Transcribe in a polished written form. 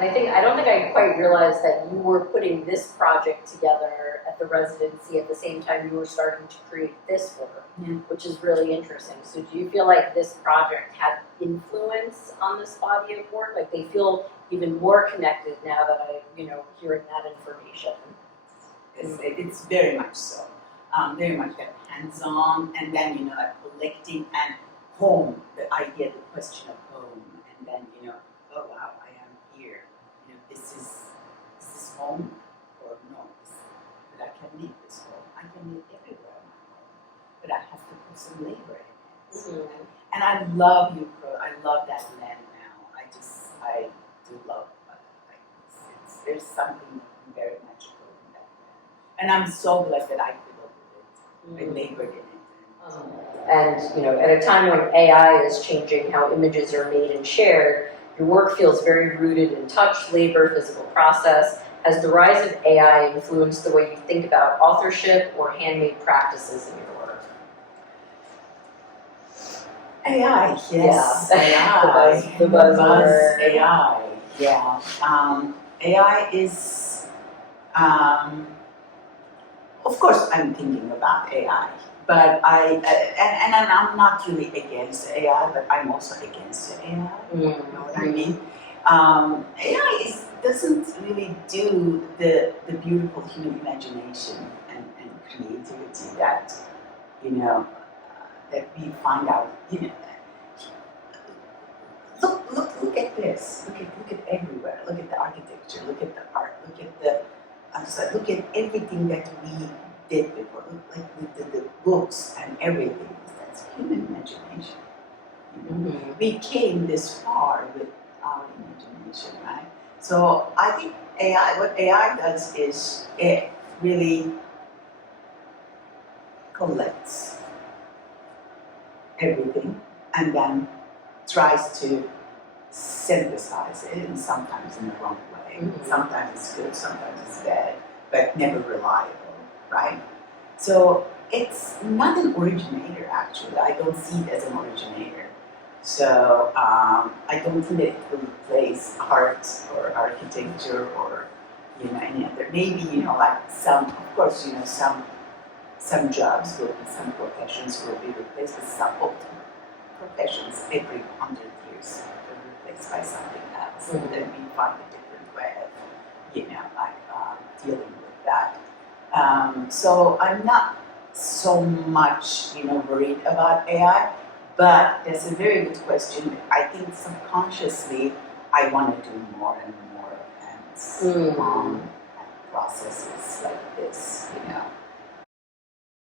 And I don't think I quite realized that you were putting this project together at the residency at the same time you were starting to create this work, which is really interesting. So do you feel like this project had influence on this body of work? Like they feel even more connected now that hearing that information. It's very much so. Very much that hands-on, and then like collecting and home, the idea, the question of home, and then oh wow, I am here. This is home or no? But I can leave this home. I can live everywhere in my home, but I have to put some labor in it. Mm-hmm. And I love I love that land now. I do love there's something very magical in that land, and I'm so glad that I could live with it. I labored in it. And at a time when AI is changing how images are made and shared, your work feels very rooted in touch, labor, physical process. Has the rise of AI influenced the way you think about authorship or handmade practices in your work? AI, yes. Yeah. AI. The buzzword. AI, yeah. AI is, of course I'm thinking about AI, but and I'm not really against AI, but I'm also against AI, you know what I mean? AI doesn't really do the beautiful human imagination and creativity that, that we find out, Look at this. Look at everywhere. Look at the architecture. Look at the art. Look at everything that we did before. Look the books and everything. That's human imagination. Mm-hmm. We came this far with our imagination, right? So I think what AI does is it really collects everything and then tries to synthesize it, and sometimes in the wrong way. Mm-hmm. Sometimes it's good, sometimes it's bad, but never reliable, right? So it's not an originator, actually. I don't see it as an originator. So I don't think that it will replace art or architecture or any other. Maybe like some jobs will be, some professions will be replaced, but some professions every 100 years by something else, and then we find a different way of, dealing with that. So I'm not so much, worried about AI, but that's a very good question. I think subconsciously I want to do more and more hands-on processes like